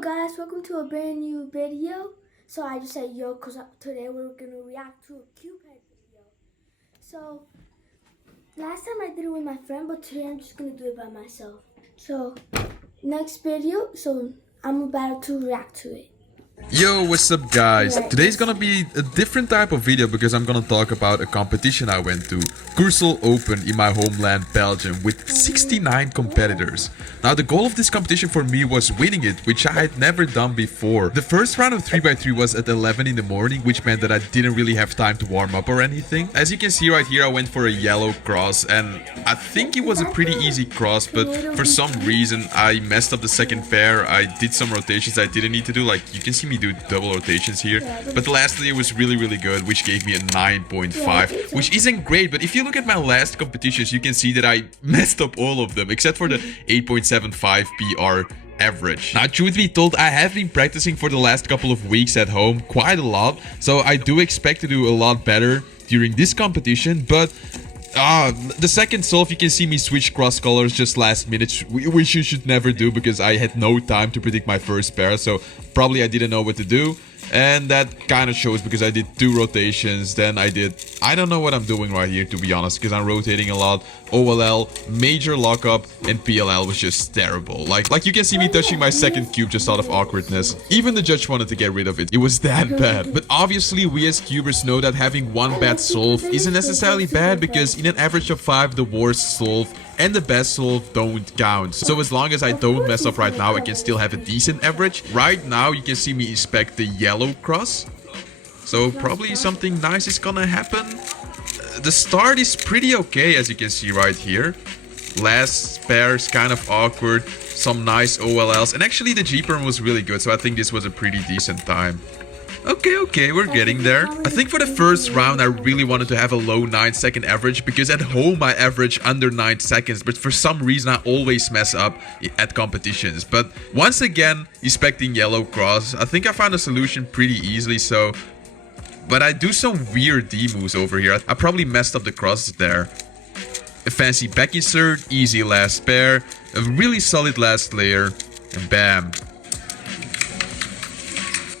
guys, welcome to a brand new video. So I just said yo because today we're going to react to a Cubehead video. So last time I did it with my friend, but today I'm just going to do it by myself. So next video, so I'm about to react to it. Yo, what's up guys? Today's gonna be a different type of video because I'm gonna talk about a competition I went to. Cursal Open in my homeland Belgium with 69 competitors. Now the goal of this competition for me was winning it, which I had never done before. The first round of 3x3 was at 11 in the morning, which meant that I didn't really have time to warm up or anything. As you can see right here, I went for a yellow cross and I think it was a pretty easy cross, but for some reason I messed up the second pair. I did some rotations I didn't need to do, like you can see me do double rotations here, but the last layer was really good, which gave me a 9.5, which isn't great. But if you look at my last competitions, you can see that I messed up all of them except for the 8.75 PR average. Now, truth be told, I have been practicing for the last couple of weeks at home quite a lot, so I do expect to do a lot better during this competition. But the second solve, you can see me switch cross colors just last minute, which you should never do because I had no time to predict my first pair, so probably I didn't know what to do. And that kind of shows because I did 2 rotations, then I don't know what I'm doing right here, to be honest, because I'm rotating a lot. OLL, major lockup, and PLL was just terrible. Like you can see me touching my second cube just out of awkwardness. Even the judge wanted to get rid of it. It was that bad. But obviously, we as cubers know that having one bad solve isn't necessarily bad, because in an average of 5, the worst solve and the best solve don't count. So as long as I don't mess up right now, I can still have a decent average. Right now, you can see me inspect the yellow cross. So probably something nice is gonna happen. The start is pretty okay, as you can see right here. Last pair is kind of awkward. Some nice OLLs. And actually the G-perm was really good, so I think this was a pretty decent time. Okay, we're getting there. I think for the first round, I really wanted to have a low 9-second average, because at home I average under 9 seconds, but for some reason I always mess up at competitions. But once again, expecting yellow cross, I think I found a solution pretty easily, so... But I do some weird D moves over here. I probably messed up the crosses there. A fancy back insert, easy last pair, a really solid last layer, and bam.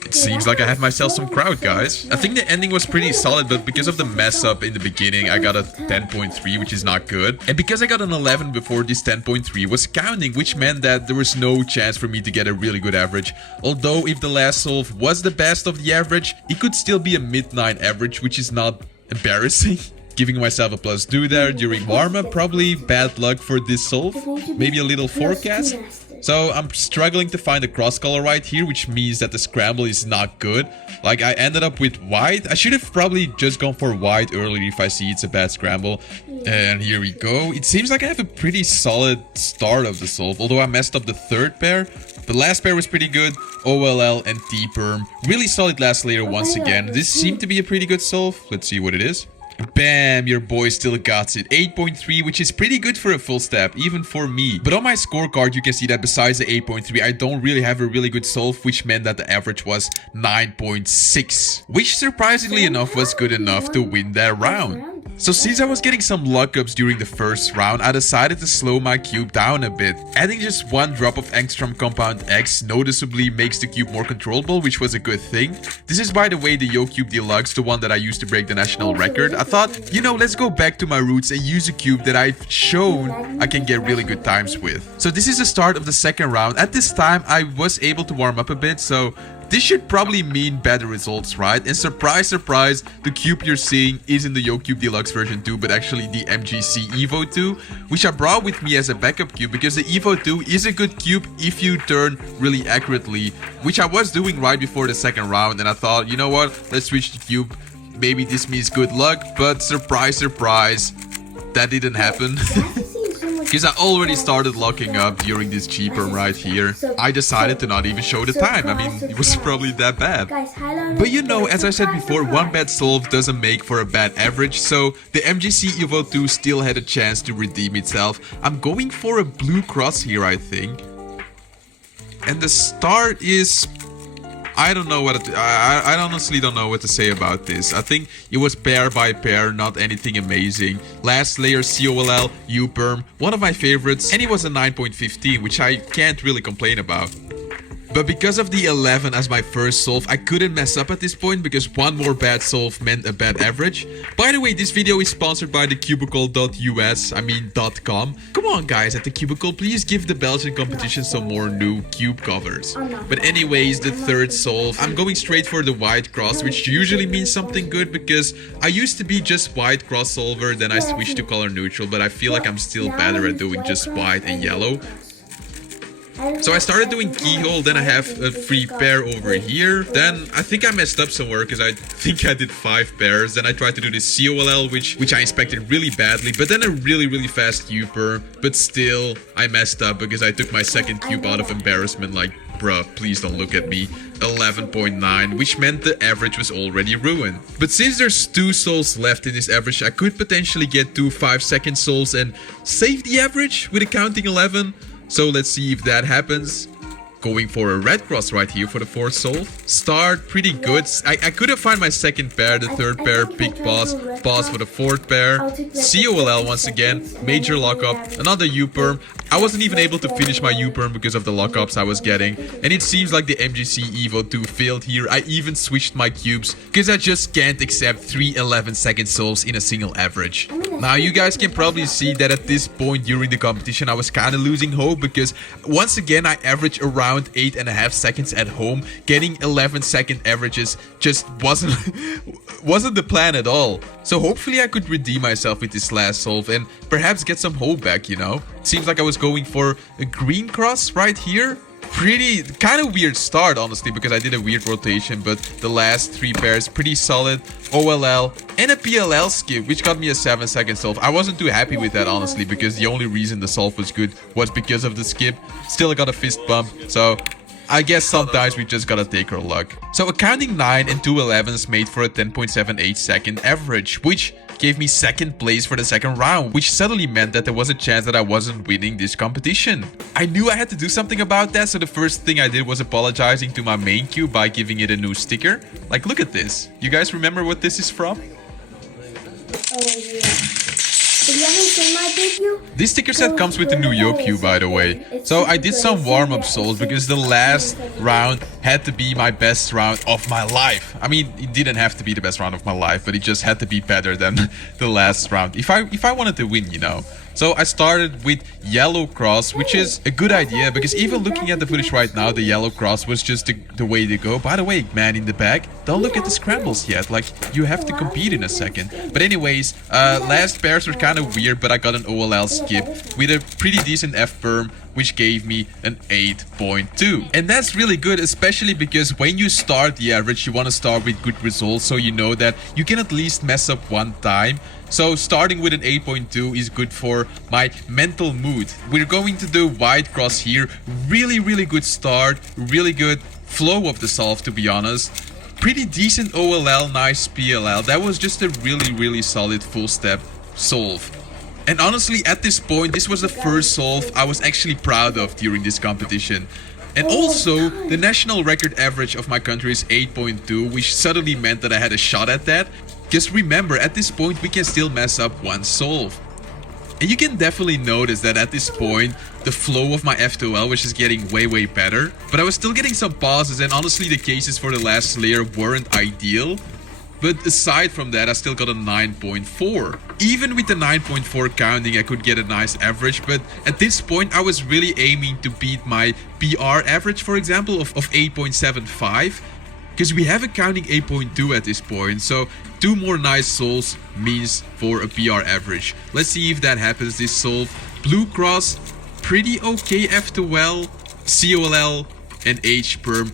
It seems like I have myself some crowd, guys. I think the ending was pretty solid, but because of the mess up in the beginning, I got a 10.3, which is not good. And because I got an 11 before, this 10.3 was counting, which meant that there was no chance for me to get a really good average. Although if the last solve was the best of the average, it could still be a mid-9 average, which is not embarrassing. Giving myself a +2 there during warm-up, probably bad luck for this solve. Maybe a little forecast. So I'm struggling to find a cross color right here, which means that the scramble is not good. Like, I ended up with white. I should have probably just gone for white earlier if I see it's a bad scramble. And here we go. It seems like I have a pretty solid start of the solve, although I messed up the third pair. The last pair was pretty good. OLL and T-perm. Really solid last layer once again. This seemed to be a pretty good solve. Let's see what it is. Bam, your boy still got it. 8.3, which is pretty good for a full step, even for me. But on my scorecard, you can see that besides the 8.3, I don't really have a really good solve, which meant that the average was 9.6, which surprisingly enough was good enough to win that round. So since I was getting some luck ups during the first round, I decided to slow my cube down a bit. Adding just 1 drop of angstrom compound X noticeably makes the cube more controllable, which was a good thing. This is, by the way, the Yo Cube Deluxe, the one that I used to break the national record. I thought, you know, let's go back to my roots and use a cube that I've shown I can get really good times with. So this is the start of the second round. At this time, I was able to warm up a bit, so this should probably mean better results, right? And surprise, surprise, the cube you're seeing isn't the Yo Cube Deluxe version 2, but actually the MGC Evo 2, which I brought with me as a backup cube, because the Evo 2 is a good cube if you turn really accurately, which I was doing right before the second round, and I thought, you know what, let's switch the cube. Maybe this means good luck, but surprise, surprise, that didn't happen. Because I already started locking up during this G-perm right here. I decided to not even show the time. I mean, it was probably that bad. But you know, as I said before, one bad solve doesn't make for a bad average. So the MGC Evo 2 still had a chance to redeem itself. I'm going for a blue cross here, I think. And the start is... I don't know what I honestly don't know what to say about this. I think it was pair by pair, not anything amazing. Last layer COLL, U-perm, one of my favorites, and it was a 9.15, which I can't really complain about. But because of the 11 as my first solve, I couldn't mess up at this point because one more bad solve meant a bad average. By the way, this video is sponsored by the cubicle.us, I mean .com. Come on guys, at the Cubicle, please give the Belgian competition some more new cube covers. But anyways, the third solve, I'm going straight for the white cross, which usually means something good because I used to be just white cross solver, then I switched to color neutral, but I feel like I'm still better at doing just white and yellow. So I started doing keyhole, then I have a free pair over here. Then I think I messed up somewhere because I think I did 5 pairs. Then I tried to do this COLL, which I inspected really badly. But then a really fast Cuper. But still, I messed up because I took my second cube out of embarrassment. Like, bruh, please don't look at me. 11.9, which meant the average was already ruined. But since there's 2 souls left in this average, I could potentially get 2 5-second souls and save the average with a counting 11. So let's see if that happens. Going for a red cross right here for the fourth solve. Start pretty good. I couldn't find my second pair, the third pair, big pause for the fourth pair. COLL once again, major lockup, another U-perm. I wasn't even able to finish my U-perm because of the lockups I was getting. And it seems like the MGC Evo 2 failed here. I even switched my cubes because I just can't accept 3 11-second solves in a single average. Now you guys can probably see that at this point during the competition I was kind of losing hope because once again I averaged around 8.5 seconds at home. Getting 11-second averages just wasn't the plan at all. So hopefully I could redeem myself with this last solve and perhaps get some hope back, you know. Seems like I was going for a green cross right here. Pretty kind of weird start honestly because I did a weird rotation, but the last 3 pairs pretty solid. OLL and a PLL skip, which got me a 7-second solve. I wasn't too happy with that honestly because the only reason the solve was good was because of the skip. Still I got a fist bump, so I guess sometimes we just gotta take our luck. So a counting 9 and 2 11s made for a 10.78 second average, which gave me second place for the second round, which suddenly meant that there was a chance that I wasn't winning this competition. I knew I had to do something about that, so the first thing I did was apologizing to my main cube by giving it a new sticker. Like, look at this. You guys remember what this is from? Oh yeah. If you haven't seen my video, This sticker set comes with the new Yo-Cube, by the way. So I did some warm-up souls because the last round had to be my best round of my life. I mean, it didn't have to be the best round of my life, but it just had to be better than the last round if I wanted to win, you know. So I started with yellow cross, which is a good idea because even looking at the footage right now, the yellow cross was just the way to go. By the way, man in the back, don't look at the scrambles yet. Like, you have to compete in a second. But anyways, last pairs were kind of weird, but I got an OLL skip with a pretty decent F-perm, which gave me an 8.2. And that's really good, especially because when you start the average, you want to start with good results so you know that you can at least mess up one time. So starting with an 8.2 is good for my mental mood. We're going to do white cross here. Really good start, really good flow of the solve, to be honest. Pretty decent OLL, nice PLL. That was just a really solid full step solve. And honestly, at this point, this was the first solve I was actually proud of during this competition. And also, the national record average of my country is 8.2, which suddenly meant that I had a shot at that. Just remember, at this point, we can still mess up one solve. And you can definitely notice that at this point, the flow of my F2L was just getting way better. But I was still getting some pauses, and honestly, the cases for the last layer weren't ideal. But aside from that, I still got a 9.4. Even with the 9.4 counting, I could get a nice average. But at this point, I was really aiming to beat my PR average, for example, of 8.75. Because we have a counting 8.2 at this point. So 2 more nice souls means for a PR average. Let's see if that happens this solve. Blue cross, pretty okay F2L, COLL, and H-perm.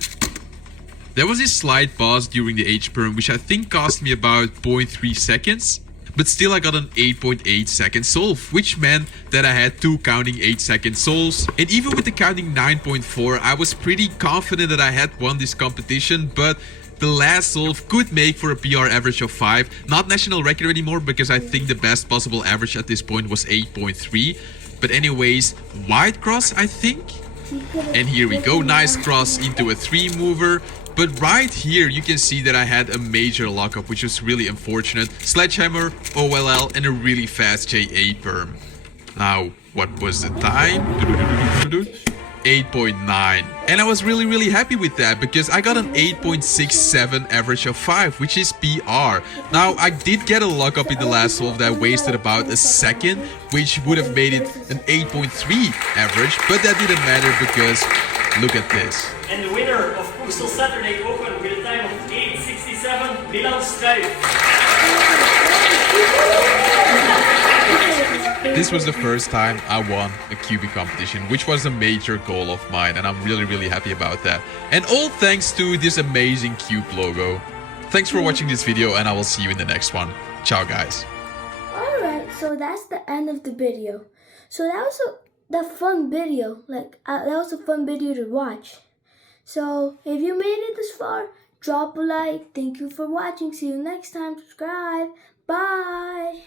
There was a slight pause during the H-perm, which I think cost me about 0.3 seconds. But still I got an 8.8 second solve, which meant that I had 2 counting 8-second souls. And even with the counting 9.4, I was pretty confident that I had won this competition, but the last solve could make for a PR average of 5. Not national record anymore, because I think the best possible average at this point was 8.3. But anyways, white cross, I think. And here we go, nice cross into a 3 mover. But right here, you can see that I had a major lockup, which was really unfortunate. Sledgehammer, OLL, and a really fast JA perm. Now, what was the time? 8.9. And I was really happy with that because I got an 8.67 average of 5, which is PR. Now, I did get a luck up in the last solve that wasted about a second, which would have made it an 8.3 average, but that didn't matter because look at this. And the winner of Coastal Saturday Open with a time of 8.67, Milan Stripe. This was the first time I won a Cubie competition, which was a major goal of mine, and I'm really happy about that. And all thanks to this amazing Cube logo. Thanks for watching this video, and I will see you in the next one. Ciao, guys. Alright, so that's the end of the video. So that was the fun video. That was a fun video to watch. So if you made it this far, drop a like. Thank you for watching. See you next time. Subscribe. Bye.